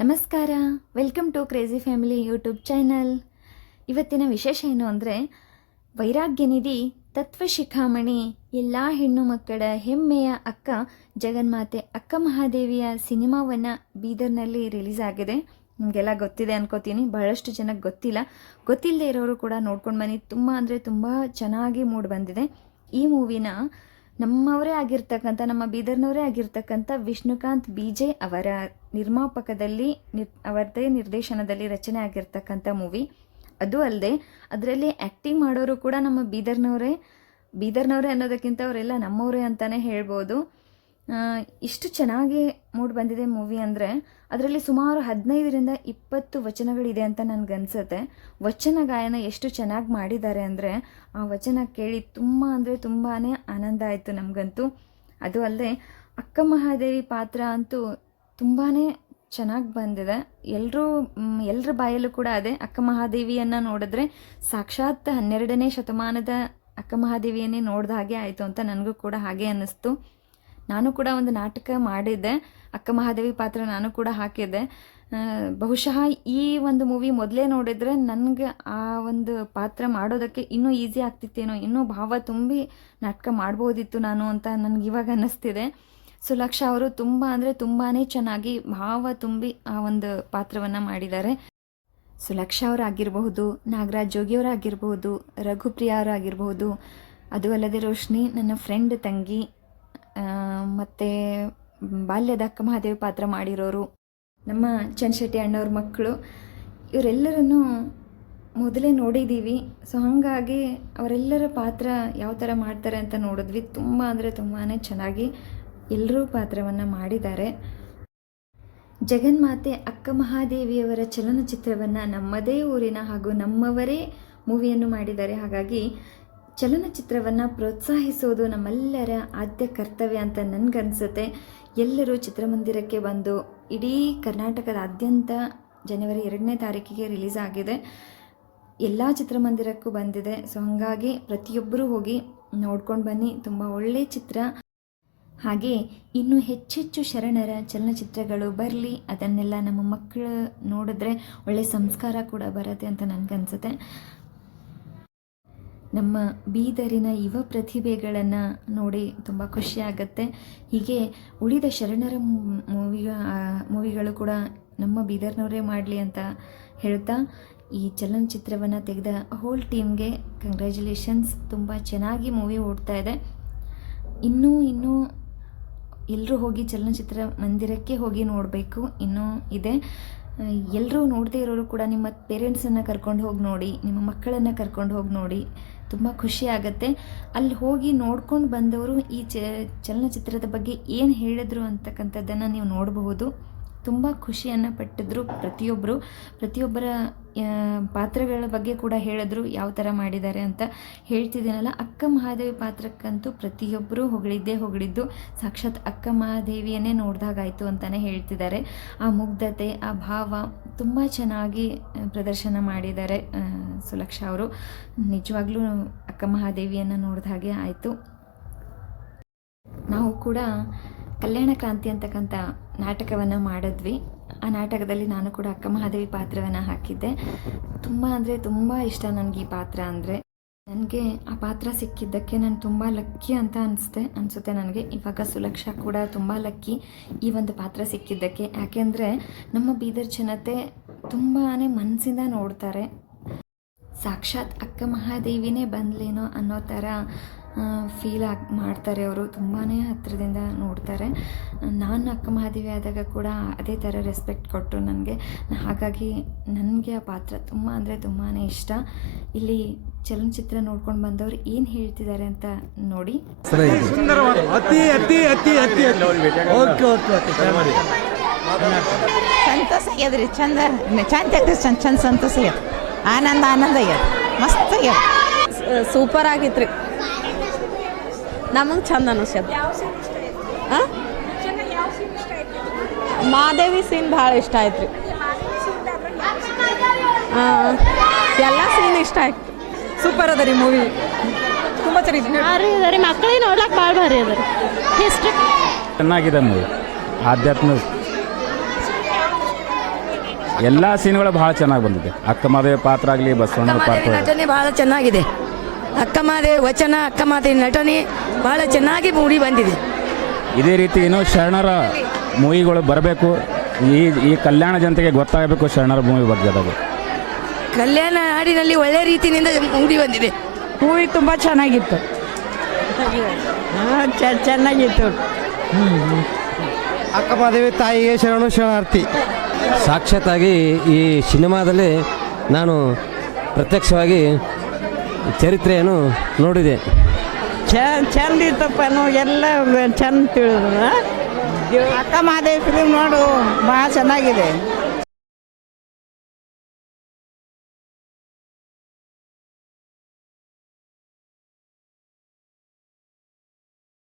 ನಮಸ್ಕಾರ, welcome to crazy family YouTube channel. ಇವತ್ತಿನ ವಿಶೇಷ ಏನು ಅಂದರೆ, ವೈರಾಗ್ಯನಿಧಿ ತತ್ವಶಿಖಾಮಣಿ ಎಲ್ಲ ಹೆಣ್ಣು ಮಕ್ಕಳ ಹೆಮ್ಮೆಯ ಅಕ್ಕ ಜಗನ್ಮಾತೆ ಅಕ್ಕ ಮಹಾದೇವಿಯ ಸಿನಿಮಾವನ್ನು ಬೀದರ್ನಲ್ಲಿ ರಿಲೀಸ್ ಆಗಿದೆ. ನಿಮಗೆಲ್ಲ ಗೊತ್ತಿದೆ ಅನ್ಕೋತೀನಿ, ಬಹಳಷ್ಟು ಜನಕ್ಕೆ ಗೊತ್ತಿಲ್ಲ. ಗೊತ್ತಿಲ್ಲದೆ ಇರೋರು ಕೂಡ ನೋಡ್ಕೊಂಡು ಬನ್ನಿ. ತುಂಬ ಅಂದರೆ ತುಂಬ ಚೆನ್ನಾಗಿ ಮೂಡಿ ಬಂದಿದೆ. ಈ ಮೂವಿನ ನಮ್ಮವರೇ ಆಗಿರ್ತಕ್ಕಂಥ, ನಮ್ಮ ಬೀದರ್ನವರೇ ಆಗಿರ್ತಕ್ಕಂಥ ವಿಷ್ಣುಕಾಂತ್ BJ ಅವರ ನಿರ್ಮಾಪಕದಲ್ಲಿ ಅವರದೇ ನಿರ್ದೇಶನದಲ್ಲಿ ರಚನೆ ಆಗಿರ್ತಕ್ಕಂಥ ಮೂವಿ. ಅದು ಅಲ್ಲದೆ ಅದರಲ್ಲಿ ಆ್ಯಕ್ಟಿಂಗ್ ಮಾಡೋರು ಕೂಡ ನಮ್ಮ ಬೀದರ್ನವರೇ ಅನ್ನೋದಕ್ಕಿಂತ ಅವರೆಲ್ಲ ನಮ್ಮವರೇ ಅಂತಲೇ ಹೇಳ್ಬೋದು. ಇಷ್ಟು ಚೆನ್ನಾಗಿ ಮೂಡಿ ಬಂದಿದೆ ಮೂವಿ ಅಂದರೆ, ಅದರಲ್ಲಿ ಸುಮಾರು 15ರಿಂದ 20 ವಚನಗಳಿದೆ ಅಂತ ನನಗನ್ಸುತ್ತೆ. ವಚನ ಗಾಯನ ಎಷ್ಟು ಚೆನ್ನಾಗಿ ಮಾಡಿದ್ದಾರೆ ಅಂದರೆ, ಆ ವಚನ ಕೇಳಿ ತುಂಬ ಅಂದರೆ ತುಂಬಾ ಆನಂದ ಆಯಿತು ನಮಗಂತೂ. ಅದು ಅಲ್ಲದೆ ಅಕ್ಕ ಮಹಾದೇವಿ ಪಾತ್ರ ಅಂತೂ ತುಂಬಾ ಚೆನ್ನಾಗಿ ಬಂದಿದೆ. ಎಲ್ಲರ ಬಾಯಲ್ಲೂ ಕೂಡ ಅದೇ, ಅಕ್ಕ ಮಹಾದೇವಿಯನ್ನು ನೋಡಿದ್ರೆ ಸಾಕ್ಷಾತ್ 12ನೇ ಶತಮಾನದ ಅಕ್ಕ ಮಹಾದೇವಿಯನ್ನೇ ನೋಡಿದ ಹಾಗೆ ಆಯಿತು ಅಂತ ನನಗೂ ಕೂಡ ಹಾಗೆ ಅನ್ನಿಸ್ತು. ನಾನು ಕೂಡ ಒಂದು ನಾಟಕ ಮಾಡಿದ್ದೆ, ಅಕ್ಕ ಮಹಾದೇವಿ ಪಾತ್ರ ನಾನು ಕೂಡ ಹಾಕಿದ್ದೆ. ಬಹುಶಃ ಈ ಒಂದು ಮೂವಿ ಮೊದಲೇ ನೋಡಿದರೆ ನನಗೆ ಆ ಒಂದು ಪಾತ್ರ ಮಾಡೋದಕ್ಕೆ ಇನ್ನೂ ಈಸಿ ಆಗ್ತಿತ್ತೇನೋ, ಇನ್ನೂ ಭಾವ ತುಂಬಿ ನಾಟಕ ಮಾಡ್ಬೋದಿತ್ತು ನಾನು ಅಂತ ನನಗೆ ಇವಾಗ ಅನ್ನಿಸ್ತಿದೆ. ಸುಲಕ್ಷ ಅವರು ತುಂಬ ಅಂದರೆ ತುಂಬಾ ಚೆನ್ನಾಗಿ ಭಾವ ತುಂಬಿ ಆ ಒಂದು ಪಾತ್ರವನ್ನು ಮಾಡಿದ್ದಾರೆ. ಸುಲಕ್ಷ ಅವರಾಗಿರಬಹುದು, ನಾಗರಾಜ್ ಜೋಗಿಯವರಾಗಿರ್ಬೋದು, ರಘುಪ್ರಿಯ ಅವರಾಗಿರ್ಬೋದು, ಅದು ಅಲ್ಲದೆ ರೋಶ್ನಿ ನನ್ನ ಫ್ರೆಂಡ್ ತಂಗಿ, ಮತ್ತು ಬಾಲ್ಯದ ಅಕ್ಕ ಮಹಾದೇವಿ ಪಾತ್ರ ಮಾಡಿರೋರು ನಮ್ಮ ಚನ್ಶೆಟ್ಟಿ ಅಣ್ಣವ್ರ ಮಕ್ಕಳು, ಇವರೆಲ್ಲರನ್ನು ಮೊದಲೇ ನೋಡಿದ್ದೀವಿ. ಸೊ ಹಾಗಾಗಿ ಅವರೆಲ್ಲರ ಪಾತ್ರ ಯಾವ ಥರ ಮಾಡ್ತಾರೆ ಅಂತ ನೋಡಿದ್ವಿ. ತುಂಬ ಅಂದರೆ ತುಂಬಾ ಚೆನ್ನಾಗಿ ಎಲ್ಲರೂ ಪಾತ್ರವನ್ನು ಮಾಡಿದ್ದಾರೆ. ಜಗನ್ಮಾತೆ ಅಕ್ಕ ಮಹಾದೇವಿಯವರ ಚಲನಚಿತ್ರವನ್ನು ನಮ್ಮದೇ ಊರಿನ ಹಾಗೂ ನಮ್ಮವರೇ ಮೂವಿಯನ್ನು ಮಾಡಿದ್ದಾರೆ. ಹಾಗಾಗಿ ಚಲನಚಿತ್ರವನ್ನು ಪ್ರೋತ್ಸಾಹಿಸೋದು ನಮ್ಮೆಲ್ಲರ ಆದ್ಯ ಕರ್ತವ್ಯ ಅಂತ ನನಗನ್ಸುತ್ತೆ. ಎಲ್ಲರೂ ಚಿತ್ರಮಂದಿರಕ್ಕೆ ಬಂದು, ಇಡೀ ಕರ್ನಾಟಕದಾದ್ಯಂತ ಜನವರಿ 2ನೇ ತಾರೀಕಿಗೆ ರಿಲೀಸ್ ಆಗಿದೆ, ಎಲ್ಲ ಚಿತ್ರಮಂದಿರಕ್ಕೂ ಬಂದಿದೆ. ಸೊ ಹಾಗಾಗಿ ಪ್ರತಿಯೊಬ್ಬರೂ ಹೋಗಿ ನೋಡ್ಕೊಂಡು ಬನ್ನಿ, ತುಂಬ ಒಳ್ಳೆಯ ಚಿತ್ರ. ಹಾಗೆ ಇನ್ನೂ ಹೆಚ್ಚೆಚ್ಚು ಶರಣರ ಚಲನಚಿತ್ರಗಳು ಬರಲಿ, ಅದನ್ನೆಲ್ಲ ನಮ್ಮ ಮಕ್ಕಳು ನೋಡಿದ್ರೆ ಒಳ್ಳೆಯ ಸಂಸ್ಕಾರ ಕೂಡ ಬರುತ್ತೆ ಅಂತ ನನಗನ್ಸುತ್ತೆ. ನಮ್ಮ ಬೀದರಿನ ಯುವ ಪ್ರತಿಭೆಗಳನ್ನು ನೋಡಿ ತುಂಬ ಖುಷಿಯಾಗತ್ತೆ. ಹೀಗೆ ಉಳಿದ ಶರಣರ ಮೂವಿಗಳು ಕೂಡ ನಮ್ಮ ಬೀದರ್ನವರೇ ಮಾಡಲಿ ಅಂತ ಹೇಳ್ತಾ, ಈ ಚಲನಚಿತ್ರವನ್ನು ತೆಗೆದ ಹೋಲ್ ಟೀಮ್ಗೆ ಕಂಗ್ರ್ಯಾಚುಲೇಷನ್ಸ್. ತುಂಬ ಚೆನ್ನಾಗಿ ಮೂವಿ ಓಡ್ತಾ ಇದೆ. ಇನ್ನೂ ಎಲ್ಲರೂ ಹೋಗಿ ಚಲನಚಿತ್ರ ಮಂದಿರಕ್ಕೆ ಹೋಗಿ ನೋಡಬೇಕು, ಇನ್ನೂ ಇದೆ. ಎಲ್ಲರೂ ನೋಡದೇ ಇರೋರು ಕೂಡ ನಿಮ್ಮ ಪೇರೆಂಟ್ಸನ್ನು ಕರ್ಕೊಂಡು ಹೋಗಿ ನೋಡಿ, ನಿಮ್ಮ ಮಕ್ಕಳನ್ನು ಕರ್ಕೊಂಡು ಹೋಗಿ ನೋಡಿ, ತುಂಬ ಖುಷಿ ಆಗುತ್ತೆ. ಅಲ್ಲಿ ಹೋಗಿ ನೋಡ್ಕೊಂಡು ಬಂದವರು ಈ ಚಲನಚಿತ್ರದ ಬಗ್ಗೆ ಏನು ಹೇಳಿದ್ರು ಅಂತಕ್ಕಂಥದ್ದನ್ನು ನೀವು ನೋಡಬಹುದು. ತುಂಬ ಖುಷಿಯನ್ನು ಪಟ್ಟಿದ್ರು ಪ್ರತಿಯೊಬ್ಬರ ಪಾತ್ರಗಳ ಬಗ್ಗೆ ಕೂಡ ಹೇಳಿದ್ರು, ಯಾವ ಥರ ಮಾಡಿದ್ದಾರೆ ಅಂತ. ಹೇಳ್ತಿದ್ದೀನಲ್ಲ, ಅಕ್ಕ ಮಹಾದೇವಿ ಪಾತ್ರಕ್ಕಂತೂ ಪ್ರತಿಯೊಬ್ಬರೂ ಹೊಗಳಿದ್ದು ಸಾಕ್ಷಾತ್ ಅಕ್ಕ ಮಹಾದೇವಿಯನ್ನೇ ನೋಡಿದಾಗಾಯಿತು ಅಂತಲೇ ಹೇಳ್ತಿದ್ದಾರೆ. ಆ ಮುಗ್ಧತೆ, ಆ ಭಾವ ತುಂಬ ಚೆನ್ನಾಗಿ ಪ್ರದರ್ಶನ ಮಾಡಿದ್ದಾರೆ ಸುಲಕ್ಷ ಅವರು. ನಿಜವಾಗ್ಲೂ ಅಕ್ಕ ಮಹಾದೇವಿಯನ್ನು ನೋಡಿದ ಹಾಗೆ ಆಯಿತು. ನಾವು ಕೂಡ ಕಲ್ಯಾಣ ಕ್ರಾಂತಿ ಅಂತಕ್ಕಂಥ ನಾಟಕವನ್ನು ಮಾಡಿದ್ವಿ. ಆ ನಾಟಕದಲ್ಲಿ ನಾನು ಕೂಡ ಅಕ್ಕ ಮಹಾದೇವಿ ಪಾತ್ರವನ್ನು ಹಾಕಿದ್ದೆ. ತುಂಬ ಅಂದರೆ ತುಂಬ ಇಷ್ಟ ನನಗೆ ಈ ಪಾತ್ರ ಅಂದರೆ. ನನಗೆ ಆ ಪಾತ್ರ ಸಿಕ್ಕಿದ್ದಕ್ಕೆ ನಾನು ತುಂಬ ಲಕ್ಕಿ ಅಂತ ಅನಿಸುತ್ತೆ ನನಗೆ. ಇವಾಗ ಸುಲಕ್ಷ ಕೂಡ ತುಂಬ ಲಕ್ಕಿ ಈ ಒಂದು ಪಾತ್ರ ಸಿಕ್ಕಿದ್ದಕ್ಕೆ. ಯಾಕೆಂದರೆ ನಮ್ಮ ಬೀದರ್ ಜನತೆ ತುಂಬಾ ಮನಸ್ಸಿಂದ ನೋಡ್ತಾರೆ. ಸಾಕ್ಷಾತ್ ಅಕ್ಕ ಮಹಾದೇವಿನೇ ಬಂದ್ಲೇನೋ ಅನ್ನೋ ಥರ ಫೀಲ್ ಮಾಡ್ತಾರೆ ಅವರು. ತುಂಬಾ ಹತ್ತಿರದಿಂದ ನೋಡ್ತಾರೆ. ನಾನು ಅಕ್ಕ ಮಹಾದೇವಿ ಆದಾಗ ಕೂಡ ಅದೇ ಥರ ರೆಸ್ಪೆಕ್ಟ್ ಕೊಟ್ಟರು ನನಗೆ. ಹಾಗಾಗಿ ನನಗೆ ಆ ಪಾತ್ರ ತುಂಬ ಅಂದರೆ ತುಂಬಾ ಇಷ್ಟ. ಇಲ್ಲಿ ಚಲನಚಿತ್ರ ನೋಡ್ಕೊಂಡು ಬಂದವರು ಏನು ಹೇಳ್ತಿದ್ದಾರೆ ಅಂತ ನೋಡಿ. ಸಂತೋಷ ಆಗ್ಯದ್ರಿ, ಚಂದ ಆಗ್ತದೆ, ಚಂದ ಸಂತೋಷ ಆಗ್ಯದ, ಆನಂದ ಆಗ್ಯದ, ಮಸ್ತ್ ಆಗ್ಯದ, ಸೂಪರ್ ಆಗಿತ್ರಿ. ನಮಗೆ ಚಂದ ಅನಿಸ್ಯದ. ಮಹಾದೇವಿ ಸೀನ್ ಭಾಳ ಇಷ್ಟ ಆಯ್ತು ರೀ. ಎಲ್ಲ ಸೀನ್ ಇಷ್ಟ ಆಯ್ತು. ಸೂಪರ್ ಅದ ರೀ ಮೂವಿ, ತುಂಬ ಚೆನ್ನಾಗಿದೆ. ಮಕ್ಕಳಿಗೆ ನೋಡ್ಲಕ್ಕೆ ಭಾಳ ಭಾರಿ ಅದ ರೀ. ಹಿಸ್ಟ್ರಿ ಚೆನ್ನಾಗಿದೆ ಮೂವಿ. ಆಧ್ಯಾತ್ಮ ಎಲ್ಲ ಸೀನ್ಗಳು ಭಾಳ ಚೆನ್ನಾಗಿ ಬಂದಿದೆ. ಅಕ್ಕ ಮಾದೇವಿ ಪಾತ್ರ ಆಗಲಿ, ಬಸವಣ್ಣನ ಪಾತ್ರ ನಟನೆ ಬಹಳ ಚೆನ್ನಾಗಿದೆ. ಅಕ್ಕಮಾದೇವಿ ವಚನ, ಅಕ್ಕಮಾದೇವಿ ನಟನೆ ಬಹಳ ಚೆನ್ನಾಗಿ ಮೂಡಿ ಬಂದಿದೆ. ಇದೇ ರೀತಿ ಇನ್ನೂ ಶರಣರ ಮೂವಿಗಳು ಬರಬೇಕು. ಈ ಕಲ್ಯಾಣ ಜನತೆಗೆ ಗೊತ್ತಾಗಬೇಕು ಶರಣರ ಮೂವಿ ಬಗ್ಗೆ. ಅದಾಗಿ ಕಲ್ಯಾಣ ನಾಡಿನಲ್ಲಿ ಒಳ್ಳೆ ರೀತಿಯಿಂದ ಮೂಡಿ ಬಂದಿದೆ. ಮೂವಿ ತುಂಬ ಚೆನ್ನಾಗಿತ್ತು. ಚೆನ್ನಾಗಿತ್ತು. ಅಕ್ಕಮಹಾದೇವಿ ತಾಯಿಗೆ ಶರಣು ಶರಣಾರ್ಥಿ. ಸಾಕ್ಷಾತ್ತಾಗಿ ಈ ಸಿನಿಮಾದಲ್ಲಿ ನಾನು ಪ್ರತ್ಯಕ್ಷವಾಗಿ ಚರಿತ್ರೆಯನ್ನು ನೋಡಿದೆ. ಚಂದ ಇತ್ತಪ್ಪ, ಎಲ್ಲ ಚಂದ ತಿಳಿದ್ರು. ಅಕ್ಕ ಮಹಾದೇವಿ ಫಿಲಿಮ್ ನೋಡು, ಭಾಳ ಚೆನ್ನಾಗಿದೆ.